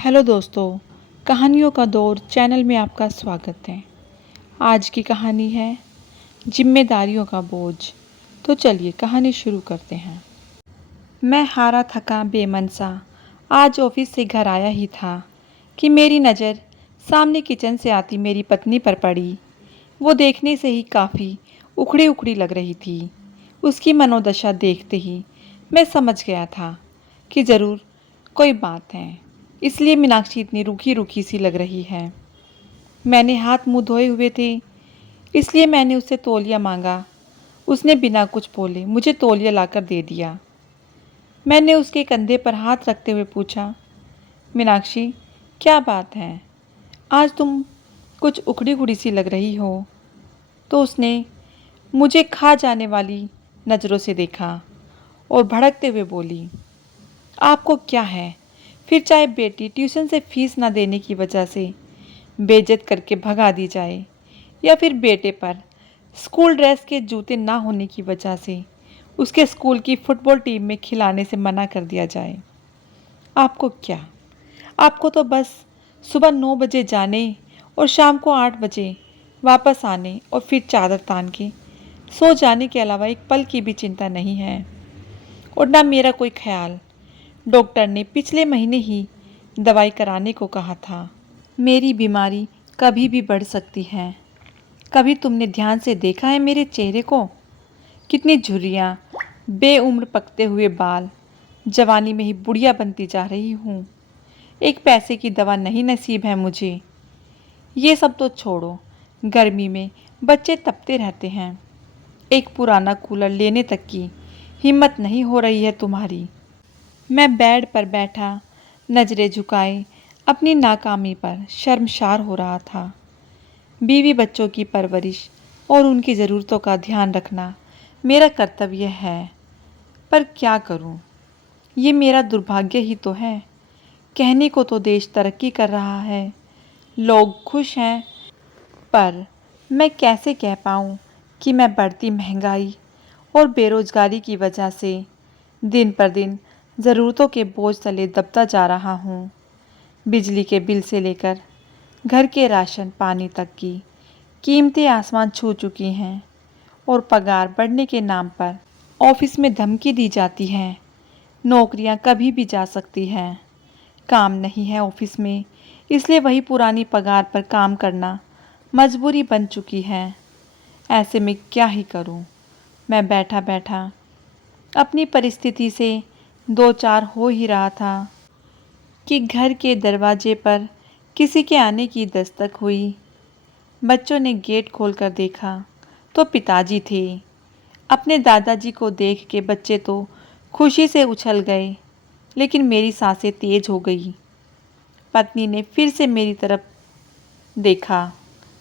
Hello दोस्तों, कहानियों का दौर चैनल में आपका स्वागत है। आज की कहानी है जिम्मेदारियों का बोझ। तो चलिए कहानी शुरू करते हैं। मैं हारा थका बेमन सा आज ऑफिस से घर आया ही था कि मेरी नज़र सामने किचन से आती मेरी पत्नी पर पड़ी। वो देखने से ही काफ़ी उखड़ी उखड़ी लग रही थी। उसकी मनोदशा देखते ही मैं समझ गया था कि ज़रूर कोई बात है, इसलिए मीनाक्षी इतनी रूखी रूखी सी लग रही है। मैंने हाथ मुंह धोए हुए थे, इसलिए मैंने उससे तौलिया मांगा। उसने बिना कुछ बोले मुझे तौलिया लाकर दे दिया। मैंने उसके कंधे पर हाथ रखते हुए पूछा, मीनाक्षी क्या बात है, आज तुम कुछ उखड़ी उखड़ी सी लग रही हो। तो उसने मुझे खा जाने वाली नज़रों से देखा और भड़कते हुए बोली, आपको क्या है, फिर चाहे बेटी ट्यूशन से फीस ना देने की वजह से बेइज्जत करके भगा दी जाए या फिर बेटे पर स्कूल ड्रेस के जूते ना होने की वजह से उसके स्कूल की फुटबॉल टीम में खिलाने से मना कर दिया जाए। आपको क्या, आपको तो बस सुबह 9 बजे जाने और शाम को 8 बजे वापस आने और फिर चादर तान के सो जाने के अलावा एक पल की भी चिंता नहीं है। और ना मेरा कोई ख्याल। डॉक्टर ने पिछले महीने ही दवाई कराने को कहा था। मेरी बीमारी कभी भी बढ़ सकती है। कभी तुमने ध्यान से देखा है मेरे चेहरे को? कितनी झुर्रियाँ, बेउम्र पकते हुए बाल, जवानी में ही बुढ़िया बनती जा रही हूँ। एक पैसे की दवा नहीं नसीब है मुझे। ये सब तो छोड़ो, गर्मी में बच्चे तपते रहते हैं। एक पुराना कूलर लेने तक की हिम्मत नहीं हो रही है तुम्हारी। मैं बेड पर बैठा नजरें झुकाए अपनी नाकामी पर शर्मसार हो रहा था। बीवी बच्चों की परवरिश और उनकी ज़रूरतों का ध्यान रखना मेरा कर्तव्य है, पर क्या करूं? ये मेरा दुर्भाग्य ही तो है। कहने को तो देश तरक्की कर रहा है, लोग खुश हैं, पर मैं कैसे कह पाऊं कि मैं बढ़ती महंगाई और बेरोजगारी की वजह से दिन पर दिन ज़रूरतों के बोझ तले दबता जा रहा हूँ। बिजली के बिल से लेकर घर के राशन पानी तक की कीमतें आसमान छू चुकी हैं और पगार बढ़ने के नाम पर ऑफिस में धमकी दी जाती है। नौकरियां कभी भी जा सकती हैं, काम नहीं है ऑफिस में, इसलिए वही पुरानी पगार पर काम करना मजबूरी बन चुकी है। ऐसे में क्या ही करूं? मैं बैठा बैठा अपनी परिस्थिति से दो चार हो ही रहा था कि घर के दरवाजे पर किसी के आने की दस्तक हुई। बच्चों ने गेट खोलकर देखा तो पिताजी थे। अपने दादाजी को देख के बच्चे तो खुशी से उछल गए, लेकिन मेरी सांसें तेज हो गई। पत्नी ने फिर से मेरी तरफ देखा,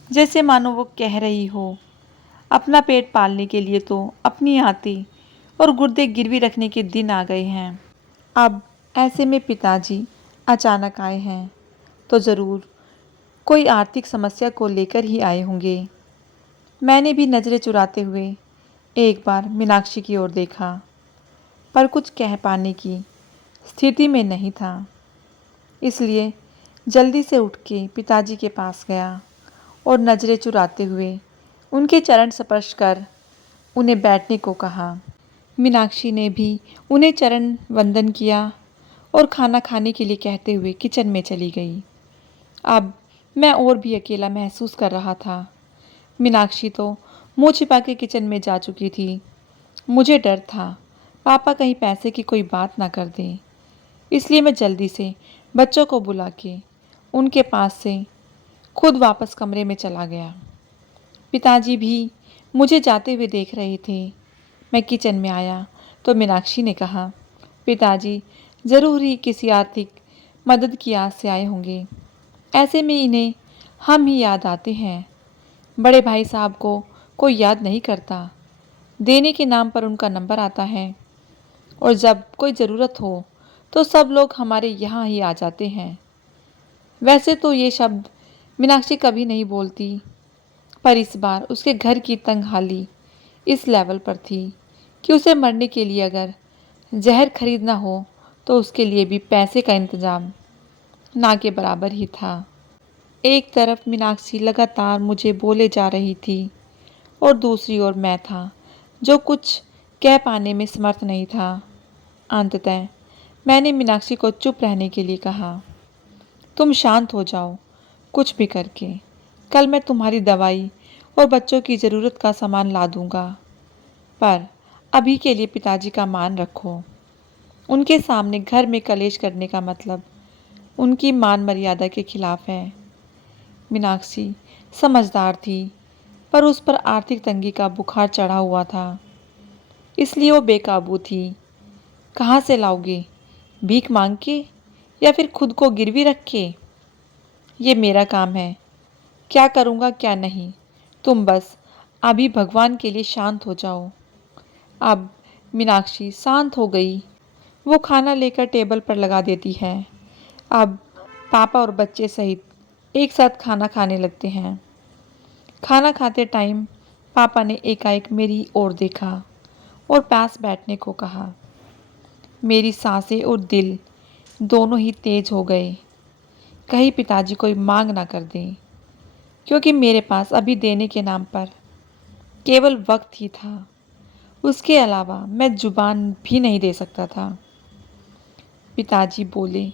जैसे मानो वो कह रही हो, अपना पेट पालने के लिए तो अपनी आती और गुर्दे गिरवी रखने के दिन आ गए हैं। अब ऐसे में पिताजी अचानक आए हैं तो ज़रूर कोई आर्थिक समस्या को लेकर ही आए होंगे। मैंने भी नज़रें चुराते हुए एक बार मीनाक्षी की ओर देखा, पर कुछ कह पाने की स्थिति में नहीं था। इसलिए जल्दी से उठ के पिताजी के पास गया और नज़रें चुराते हुए उनके चरण स्पर्श कर उन्हें बैठने को कहा। मीनाक्षी ने भी उन्हें चरण वंदन किया और खाना खाने के लिए कहते हुए किचन में चली गई। अब मैं और भी अकेला महसूस कर रहा था। मीनाक्षी तो मुंह छिपा के किचन में जा चुकी थी। मुझे डर था पापा कहीं पैसे की कोई बात ना कर दें, इसलिए मैं जल्दी से बच्चों को बुला के उनके पास से खुद वापस कमरे में चला गया। पिताजी भी मुझे जाते हुए देख रहे थे। मैं किचन में आया तो मीनाक्षी ने कहा, पिताजी ज़रूर ही किसी आर्थिक मदद की आस से आए होंगे। ऐसे में इन्हें हम ही याद आते हैं। बड़े भाई साहब को कोई याद नहीं करता, देने के नाम पर उनका नंबर आता है और जब कोई ज़रूरत हो तो सब लोग हमारे यहाँ ही आ जाते हैं। वैसे तो ये शब्द मीनाक्षी कभी नहीं बोलती, पर इस बार उसके घर की तंगहाली इस लेवल पर थी कि उसे मरने के लिए अगर जहर खरीदना हो तो उसके लिए भी पैसे का इंतज़ाम ना के बराबर ही था। एक तरफ मीनाक्षी लगातार मुझे बोले जा रही थी और दूसरी ओर मैं था जो कुछ कह पाने में समर्थ नहीं था। अंततः मैंने मीनाक्षी को चुप रहने के लिए कहा, तुम शांत हो जाओ, कुछ भी करके। कल मैं तुम्हारी दवाई और बच्चों की ज़रूरत का सामान ला दूंगा, पर अभी के लिए पिताजी का मान रखो। उनके सामने घर में कलेश करने का मतलब उनकी मान मर्यादा के खिलाफ है। मीनाक्षी समझदार थी, पर उस पर आर्थिक तंगी का बुखार चढ़ा हुआ था, इसलिए वो बेकाबू थी। कहाँ से लाओगे? भीख मांग के या फिर खुद को गिरवी रख के? ये मेरा काम है, क्या करूँगा क्या नहीं। तुम बस अभी भगवान के लिए शांत हो जाओ। अब मीनाक्षी शांत हो गई। वो खाना लेकर टेबल पर लगा देती है। अब पापा और बच्चे सहित एक साथ खाना खाने लगते हैं। खाना खाते टाइम पापा ने एकाएक मेरी ओर देखा और पास बैठने को कहा। मेरी सांसें और दिल दोनों ही तेज हो गए। कहीं पिताजी कोई मांग ना कर दें, क्योंकि मेरे पास अभी देने के नाम पर केवल वक्त ही था। उसके अलावा मैं जुबान भी नहीं दे सकता था। पिताजी बोले,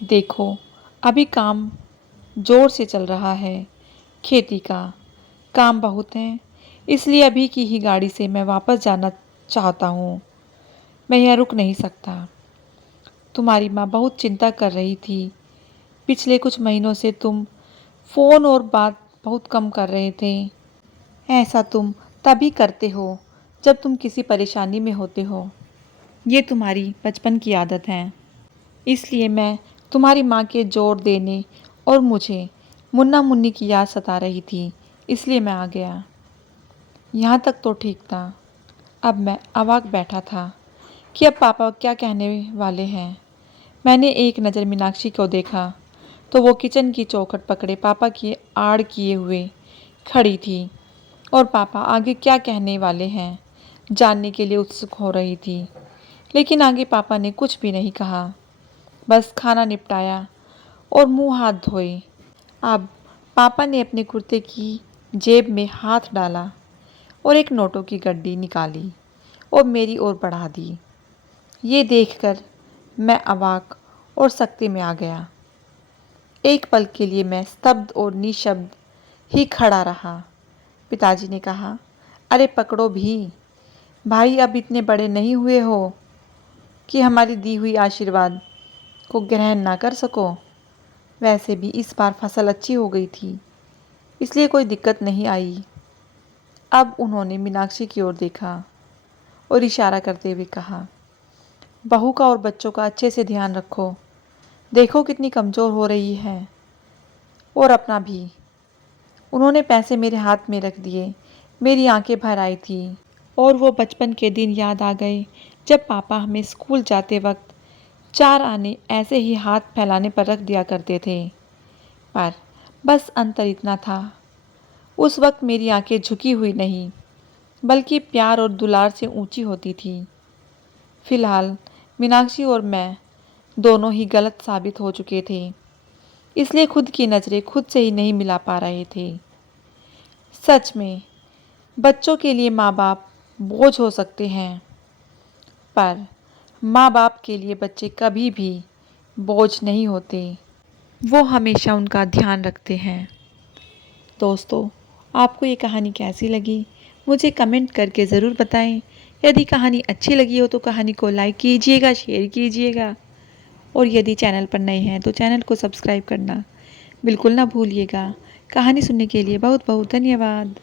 देखो अभी काम जोर से चल रहा है, खेती का काम बहुत है, इसलिए अभी की ही गाड़ी से मैं वापस जाना चाहता हूँ। मैं यहाँ रुक नहीं सकता। तुम्हारी माँ बहुत चिंता कर रही थी। पिछले कुछ महीनों से तुम फ़ोन और बात बहुत कम कर रहे थे। ऐसा तुम तभी करते हो जब तुम किसी परेशानी में होते हो। ये तुम्हारी बचपन की आदत है। इसलिए मैं तुम्हारी माँ के जोर देने और मुझे मुन्ना मुन्नी की याद सता रही थी, इसलिए मैं आ गया। यहाँ तक तो ठीक था। अब मैं अवाक बैठा था कि अब पापा क्या कहने वाले हैं। मैंने एक नज़र मीनाक्षी को देखा तो वो किचन की चौखट पकड़े पापा की आड़ किए हुए खड़ी थी और पापा आगे क्या कहने वाले हैं जानने के लिए उत्सुक हो रही थी। लेकिन आगे पापा ने कुछ भी नहीं कहा, बस खाना निपटाया और मुंह हाथ धोए। अब पापा ने अपने कुर्ते की जेब में हाथ डाला और एक नोटों की गड्डी निकाली और मेरी ओर बढ़ा दी। ये देखकर मैं अवाक और सकते में आ गया। एक पल के लिए मैं स्तब्ध और निशब्द ही खड़ा रहा। पिताजी ने कहा, अरे पकड़ो भी भाई, अब इतने बड़े नहीं हुए हो कि हमारी दी हुई आशीर्वाद को ग्रहण ना कर सको। वैसे भी इस बार फसल अच्छी हो गई थी, इसलिए कोई दिक्कत नहीं आई। अब उन्होंने मीनाक्षी की ओर देखा और इशारा करते हुए कहा, बहू का और बच्चों का अच्छे से ध्यान रखो। देखो कितनी कमज़ोर हो रही है, और अपना भी। उन्होंने पैसे मेरे हाथ में रख दिए। मेरी आंखें भर आई थी और वो बचपन के दिन याद आ गए जब पापा हमें स्कूल जाते वक्त 4 आने ऐसे ही हाथ फैलाने पर रख दिया करते थे। पर बस अंतर इतना था, उस वक्त मेरी आंखें झुकी हुई नहीं, बल्कि प्यार और दुलार से ऊंची होती थी। फिलहाल मीनाक्षी और मैं दोनों ही गलत साबित हो चुके थे, इसलिए खुद की नज़रें खुद से ही नहीं मिला पा रहे थे। सच में बच्चों के लिए माँ बाप बोझ हो सकते हैं, पर माँ बाप के लिए बच्चे कभी भी बोझ नहीं होते। वो हमेशा उनका ध्यान रखते हैं। दोस्तों, आपको ये कहानी कैसी लगी मुझे कमेंट करके ज़रूर बताएं। यदि कहानी अच्छी लगी हो तो कहानी को लाइक कीजिएगा, शेयर कीजिएगा, और यदि चैनल पर नए हैं तो चैनल को सब्सक्राइब करना बिल्कुल ना भूलिएगा। कहानी सुनने के लिए बहुत बहुत धन्यवाद।